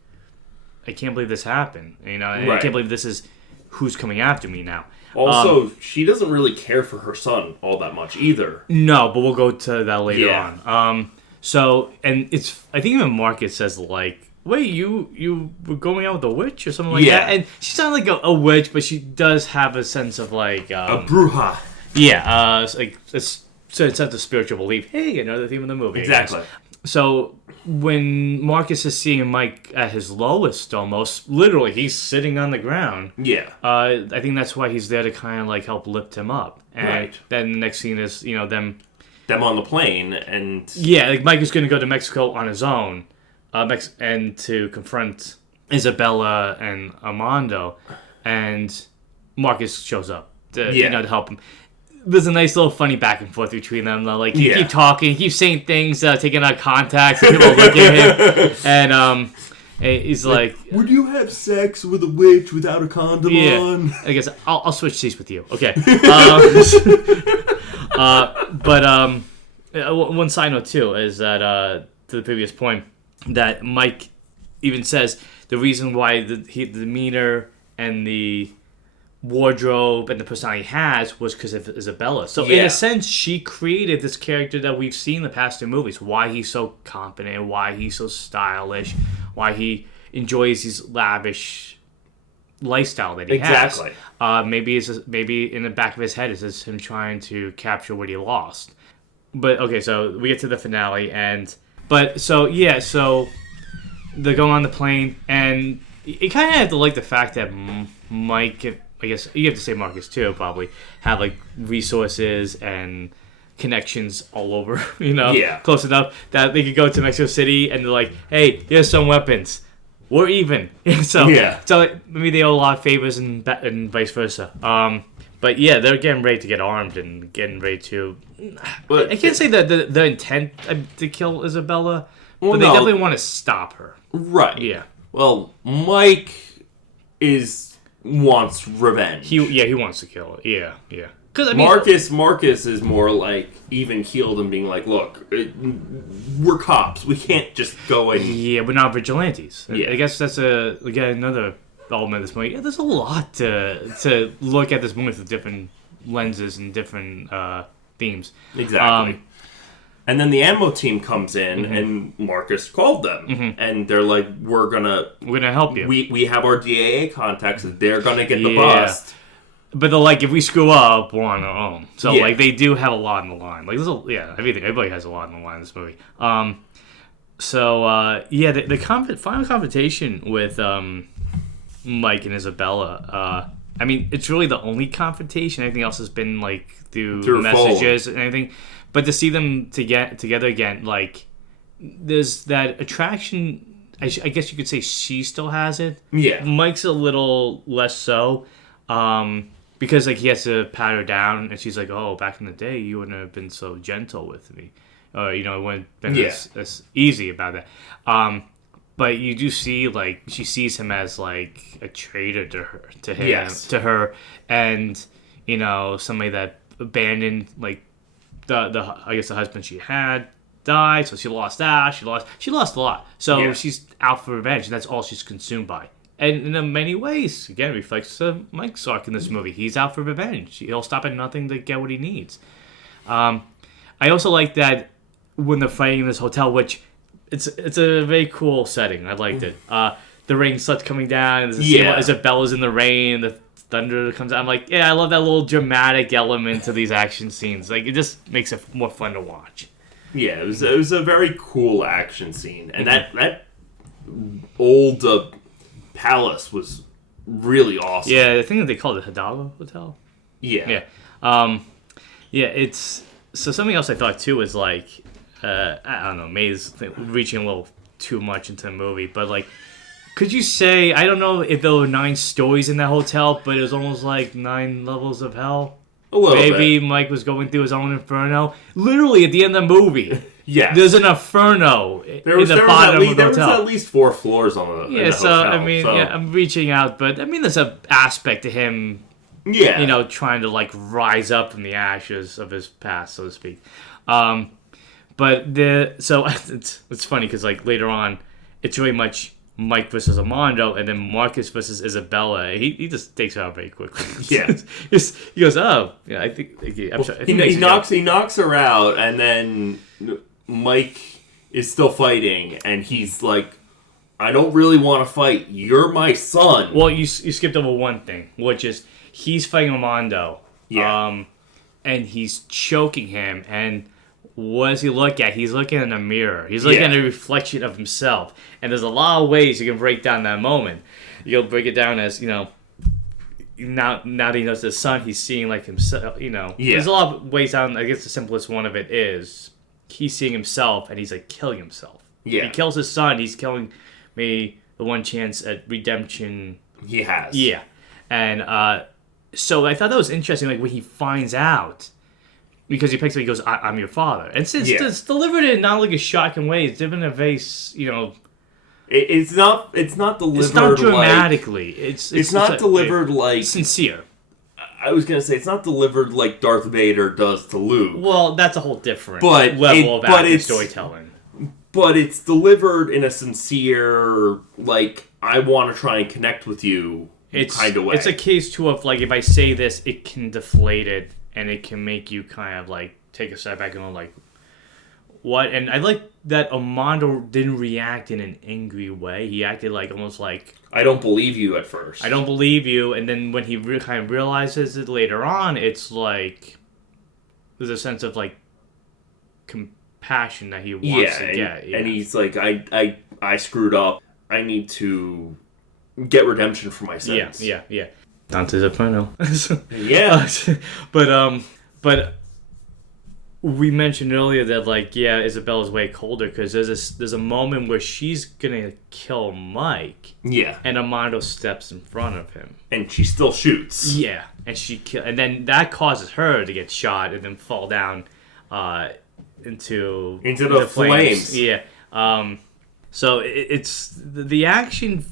I can't believe this happened. And I can't believe this is who's coming after me now. Also, she doesn't really care for her son all that much either. No, but we'll go to that later on. So, and I think even Marcus says like, wait, you were going out with a witch or something like that? And she's not like a witch, but she does have a sense of like... a bruja. Yeah, it's a spiritual belief. Hey, another theme of the movie. Exactly. So when Marcus is seeing Mike at his lowest almost, literally, he's sitting on the ground. Yeah. I think that's why he's there to kind of like help lift him up. And then the next scene is, them on the plane, and... Yeah, like Mike is going to go to Mexico on his own. And to confront Isabella and Armando, and Marcus shows up to help him. There's a nice little funny back and forth between them. Like he keep talking, he keeps saying things, taking out contacts, and people look at him, and he's like, "Would you have sex with a witch without a condom on?" I guess I'll switch seats with you. Okay. One side note too is that to the previous point, that Mike even says the reason why the demeanor and the wardrobe and the personality he has was because of Isabella. So in a sense, she created this character that we've seen in the past two movies. Why he's so competent, why he's so stylish, why he enjoys his lavish lifestyle that he has. Maybe in the back of his head is just him trying to capture what he lost. But okay, so we get to the finale, so they're going on the plane, and you kind of have to like the fact that Mike, I guess you have to say Marcus too, probably have like resources and connections all over, close enough that they could go to Mexico City and they're like, hey, here's some weapons. We're even. So maybe they owe a lot of favors and vice versa. But yeah, they're getting ready to get armed and getting ready to. I can't say that the intent to kill Isabella, but they definitely want to stop her. Right. Yeah. Well, Mike wants revenge. He wants to kill her. Yeah. Because Marcus is more like even keeled and being like, look, we're cops. We can't just go and... Yeah, we're not vigilantes. Yeah. I guess that's another element of this movie. Yeah, there's a lot to look at this movie through different lenses and different themes. Exactly. And then the ammo team comes in, and Marcus called them, and they're like, "We're gonna help you. We have our DAA contacts. They're gonna get the bust." But they're like, if we screw up, we're on our own. So like, they do have a lot on the line. Like, everybody has a lot on the line in this movie. The final confrontation with Mike and Isabella. I mean, it's really the only confrontation. Everything else has been like through messages and everything. But to see them together again, like, there's that attraction. I guess you could say she still has it. Yeah. Mike's a little less so, because like he has to pat her down, and she's like, "Oh, back in the day, you wouldn't have been so gentle with me, it wouldn't have been as easy about that." But you do see, like, she sees him as like a traitor to her, and somebody that abandoned, like, the I guess the husband she had died, so she lost that. She lost a lot. So she's out for revenge, and that's all she's consumed by. And in many ways, again, reflects Mike's arc in this movie. He's out for revenge. He'll stop at nothing to get what he needs. I also like that when they're fighting in this hotel, which it's a very cool setting. I liked it. The rain starts coming down, and Isabella's in the rain, and the thunder comes out. I'm like, I love that little dramatic element to these action scenes. Like, it just makes it more fun to watch. Yeah, it was a very cool action scene, and that old palace was really awesome. Yeah, I think that they call it the Hidalgo Hotel. Yeah. It's so something else I thought too was like, I don't know, maybe it's reaching a little too much into the movie, but like, could you say, I don't know if there were 9 stories in that hotel, but it was almost like 9 levels of hell? A little Maybe bit. Mike was going through his own inferno. Literally, at the end of the movie, there's an inferno in the bottom of the hotel. There was at least 4 floors on the hotel. I mean, I'm reaching out, but I mean, there's an aspect to him, trying to like rise up from the ashes of his past, so to speak. But it's funny because like later on, it's really much Mike versus Armando, and then Marcus versus Isabella. He just takes her out very quickly. Yeah, he goes, "Oh, yeah, I think." I'm sorry, he knocks her out, and then Mike is still fighting, and he's like, "I don't really want to fight. You're my son." Well, you skipped over one thing, which is he's fighting Armando. Yeah. And he's choking him, and what does he look at? He's looking in a mirror. He's looking at a reflection of himself. And there's a lot of ways you can break down that moment. You'll break it down as, now that he knows his son, he's seeing like himself, There's a lot of ways down. I guess the simplest one of it is he's seeing himself and he's like killing himself. Yeah. He kills his son. He's killing maybe the one chance at redemption he has. Yeah. And so I thought that was interesting, like when he finds out. Because he picks up, he goes, "I'm your father," and since it's delivered in not like a shocking way, it's given a very, It's not delivered. It's not dramatically. It's not delivered like sincere. I was gonna say it's not delivered like Darth Vader does to Luke. Well, that's a whole different level of acting storytelling. but it's delivered in a sincere, like, I want to try and connect with you kind of way. It's a case, too, of, like, if I say this, it can deflate it, and it can make you kind of, like, take a step back and go, like, what? And I like that Armando didn't react in an angry way. He acted like, almost like... I don't believe you at first. I don't believe you, and then when he kind of realizes it later on, it's like... There's a sense of, like, compassion that he wants to get. Yeah, and he's like, I screwed up. I need to get redemption for my sins. Yeah. Dante's Inferno. Yeah. But we mentioned earlier that, like, Isabella's way colder because there's a moment where she's gonna kill Mike. Yeah. And Armando steps in front of him. And she still shoots. Yeah. And then that causes her to get shot and then fall down into the flames. Yeah. So it's the action.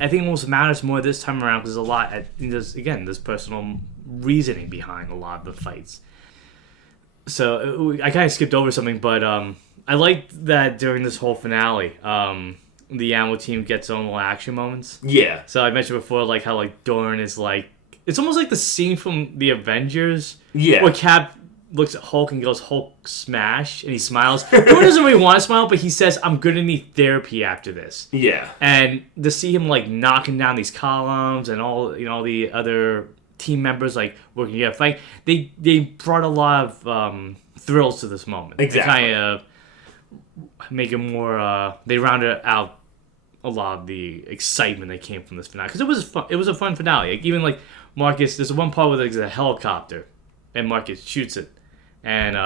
I think almost matters more this time around because there's a lot. There's personal reasoning behind a lot of the fights. So I kind of skipped over something, but I liked that during this whole finale, the Animal Team gets their own little action moments. Yeah. So I mentioned before, like how like Doran is like, it's almost like the scene from the Avengers. Yeah. Where Cap looks at Hulk and goes, "Hulk smash," and he smiles. Doran doesn't really want to smile, but he says, "I'm gonna need therapy after this." Yeah. And to see him like knocking down these columns and all the other team members like working together fight, they brought a lot of thrills to this moment. Exactly. They kind of make it more. They rounded out a lot of the excitement that came from this finale because it was fun. It was a fun finale. Like, even like Marcus, there's one part where there's a helicopter and Marcus shoots it, and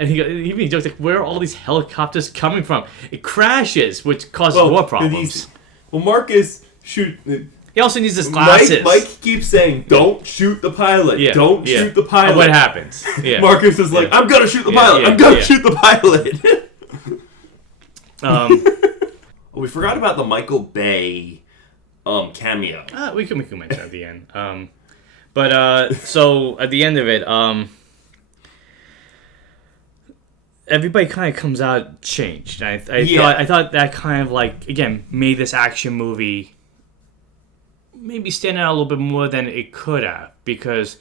he jokes like, "Where are all these helicopters coming from?" It crashes, which causes more problems. Marcus shoot. He also needs his glasses. Mike keeps saying, "Don't shoot the pilot. Yeah, Don't shoot the pilot." What happens? Yeah. Marcus is like, "I'm gonna shoot the pilot. I'm gonna shoot the pilot." We forgot about the Michael Bay cameo. We can mention at the end. But so at the end of it, everybody kind of comes out changed. I thought that kind of like, again, made this action movie maybe stand out a little bit more than it could have, because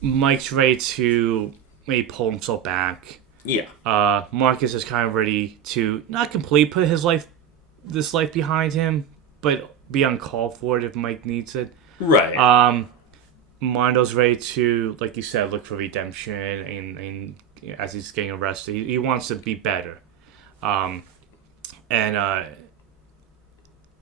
Mike's ready to maybe pull himself back. Yeah. Marcus is kind of ready to not completely put this life behind him, but be uncalled for it if Mike needs it. Right. Mondo's ready to, like you said, look for redemption, and as he's getting arrested, he wants to be better.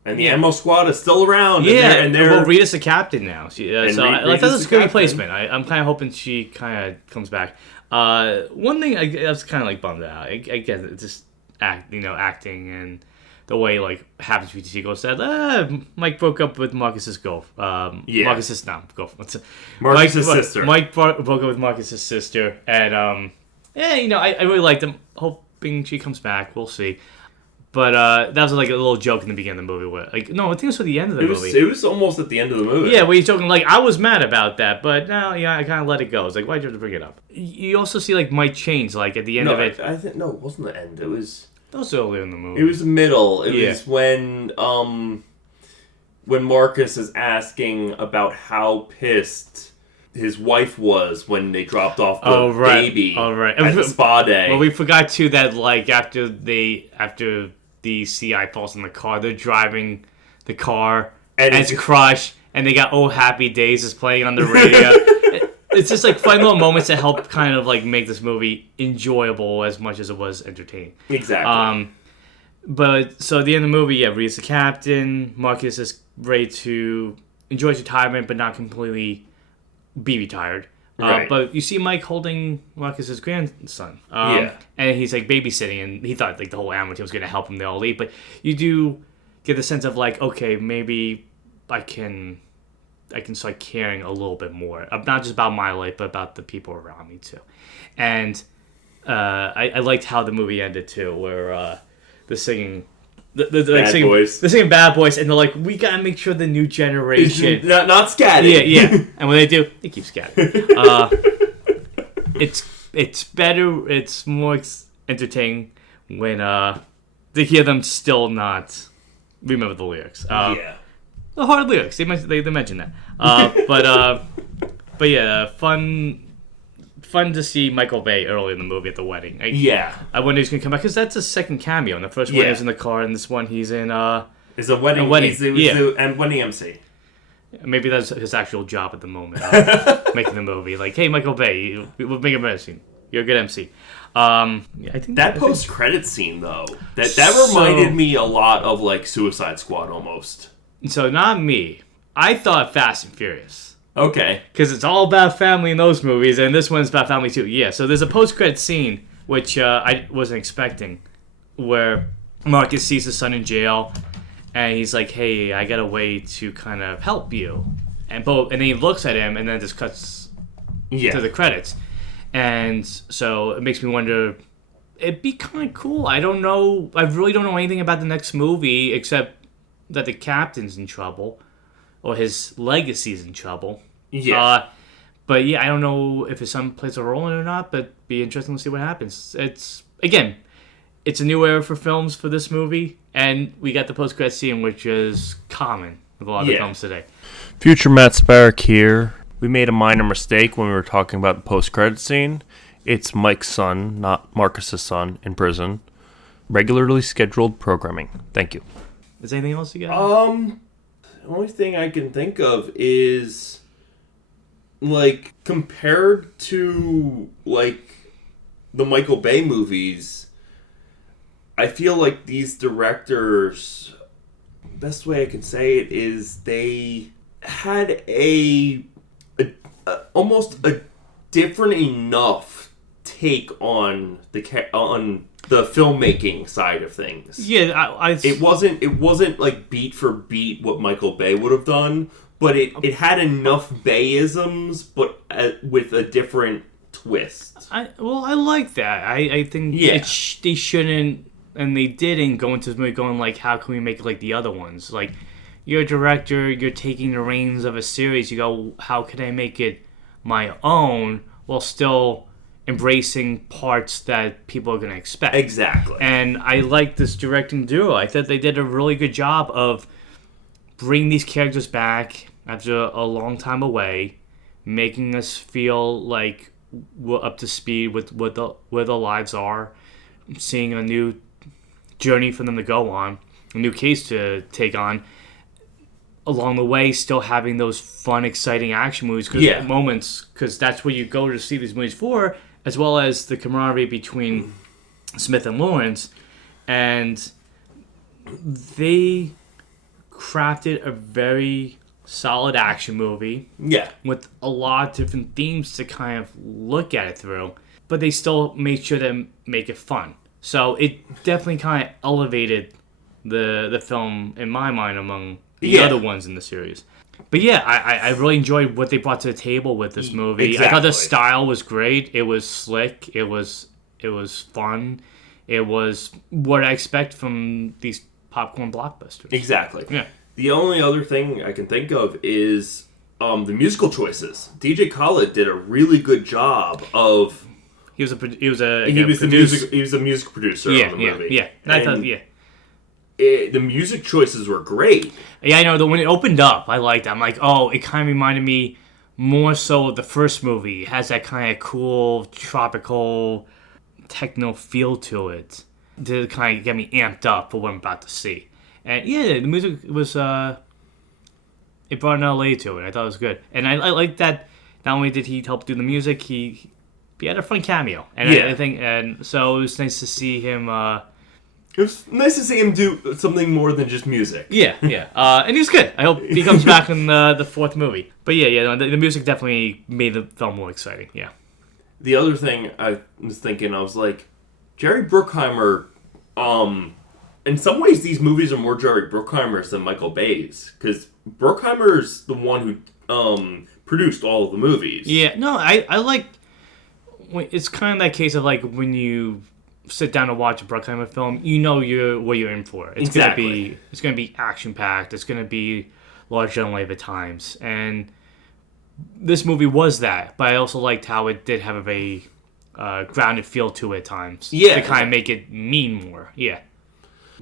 And the ammo squad is still around. And they're Rita's the captain now. So that's a good replacement. I'm kind of hoping she kind of comes back. One thing I was kind of like bummed out. I guess it's just acting and the way like happens to BTC said, Mike broke up with Marcus's girlfriend. Marcus's sister. Mike broke up with Marcus's sister, and I really liked him. Hoping she comes back. We'll see. But that was like a little joke in the beginning of the movie. Where, like, no, I think it was at the end of the movie. It was almost at the end of the movie. Yeah, where he's joking, like, I was mad about that, but no, I kind of let it go. It's like, why'd you have to bring it up? You also see, like, Mike change, like, at the end of it. I think, no, it wasn't the end. It was... That was earlier in the movie. It was the middle. It was when Marcus is asking about how pissed his wife was when they dropped off the baby at the spa day. Well, we forgot, too, that, like, after the CI falls in the car, they're driving the car, and it's crushed, and they got "Oh Happy Days" is playing on the radio. It's just like fun little moments to help kind of like make this movie enjoyable as much as it was entertaining. Exactly. But so at the end of the movie, Rita's the captain. Marcus is ready to enjoy his retirement, but not completely be retired. Right. But you see Mike holding Marcus's grandson. And he's like babysitting, and he thought like the whole animal team was going to help him. They all leave, but you do get the sense of like, okay, maybe I can start caring a little bit more, not just about my life, but about the people around me too. And I liked how the movie ended too, where the singing. The singing Bad Boys, and they're like, we gotta make sure the new generation not scatting. Yeah. And when they do, they keep scatting. It's better. It's more entertaining when to hear them still not remember the lyrics. Yeah. The hard lyrics. They mentioned that. But yeah, fun to see Michael Bay early in the movie at the wedding. I wonder if he's gonna come back because that's his second cameo. In the first one, he was in the car, and this one he's in. It's a wedding. He's the wedding MC. Maybe that's his actual job at the moment, making the movie. Like, hey, Michael Bay, we'll make a medicine. You're a good MC. I think that post-credit scene though, that reminded me a lot of like Suicide Squad almost. So not me. I thought Fast and Furious. Okay. Because it's all about family in those movies, and this one's about family too. Yeah. So there's a post-credit scene which I wasn't expecting, where Marcus sees his son in jail. And he's like, hey, I got a way to kind of help you. And then he looks at him and then just cuts to the credits. And so it makes me wonder, it'd be kind of cool. I don't know. I really don't know anything about the next movie except that the captain's in trouble. Or his legacy's in trouble. Yeah. But yeah, I don't know if his son plays a role in it or not, but it'd be interesting to see what happens. It's a new era for films for this movie, and we got the post-credit scene, which is common with a lot of films today. Future Matt Sparrock here. We made a minor mistake when we were talking about the post-credit scene. It's Mike's son, not Marcus's son, in prison. Regularly scheduled programming. Thank you. Is there anything else you got? The only thing I can think of is, like, compared to, like, the Michael Bay movies, I feel like these directors, best way I can say it is they had almost a different enough take on the filmmaking side of things. Yeah, it wasn't like beat for beat what Michael Bay would have done, but it had enough Bayisms, but with a different twist. I like that. I think they shouldn't. And they didn't go into this movie going like, how can we make it like the other ones? Like, you're a director, you're taking the reins of a series. You go, how can I make it my own while still embracing parts that people are going to expect? Exactly. And I like this directing duo. I thought they did a really good job of bringing these characters back after a long time away, making us feel like we're up to speed with where the lives are, seeing a new journey for them to go on, a new case to take on. Along the way, still having those fun, exciting action movies, moments, because that's what you go to see these movies for, as well as the camaraderie between Smith and Lawrence. And they crafted a very solid action movie. Yeah. With a lot of different themes to kind of look at it through. But they still made sure to make it fun. So it definitely kind of elevated the film, in my mind, among the other ones in the series. But yeah, I really enjoyed what they brought to the table with this movie. Exactly. I thought the style was great. It was slick. It was fun. It was what I expect from these popcorn blockbusters. Exactly. Yeah. The only other thing I can think of is the musical choices. DJ Khaled did a really good job of... He was the music producer on the movie. Yeah. The music choices were great. Yeah, I know. When it opened up, I liked it. I'm like, oh, it kind of reminded me more so of the first movie. It has that kind of cool, tropical, techno feel to it to kind of get me amped up for what I'm about to see. And yeah, the music was... it brought an LA to it. I thought it was good. And I like that not only did he help do the music, he had a fun cameo, and I think, and so it was nice to see him. It was nice to see him do something more than just music. Yeah. And he was good. I hope he comes back in the fourth movie. But the music definitely made the film more exciting. Yeah. The other thing I was thinking, I was like, Jerry Bruckheimer. In some ways, these movies are more Jerry Bruckheimer's than Michael Bay's, because Bruckheimer's the one who produced all of the movies. Yeah. No, I like. It's kind of that case of like when you sit down to watch a Bruckheimer film, you know what you're in for. It's gonna be action packed. It's gonna be larger than life at times, and this movie was that. But I also liked how it did have a very grounded feel to it at times. Yeah. To kind of make it mean more. Yeah.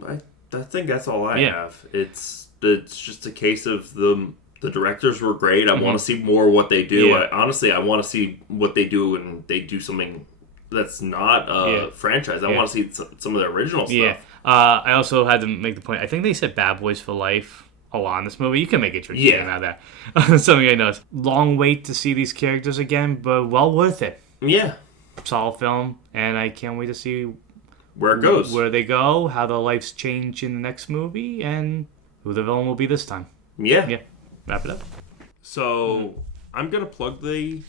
I think that's all I have. It's just a case of the directors were great. I want to see more what they do. Yeah. I want to see what they do, and they do something that's not a franchise. I want to see some of the original stuff. Yeah. I also had to make the point. I think they said Bad Boys for Life a lot in this movie. You can make a tricky game out of that. Something I noticed. Long wait to see these characters again, but well worth it. Yeah. Solid film, and I can't wait to see where it goes, where they go, how their lives change in the next movie, and who the villain will be this time. Yeah. Wrap it up. So I'm gonna plug the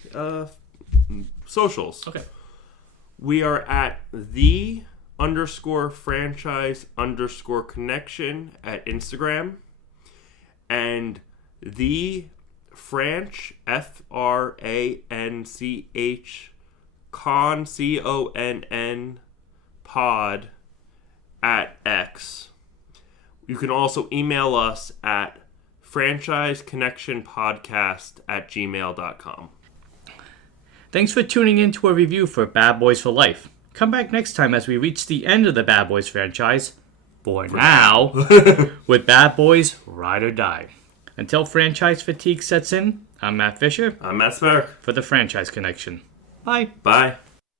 socials. Okay. We are at _franchise_connection at Instagram, and the Franch FRANCH CONN pod at X. You can also email us at franchiseconnectionpodcast@gmail.com. Thanks for tuning in to a review for Bad Boys for Life. Come back next time as we reach the end of the Bad Boys franchise, for now, with Bad Boys Ride or Die. Until franchise fatigue sets in, I'm Matt Fisher. I'm Matt Spark. For the Franchise Connection. Bye. Bye.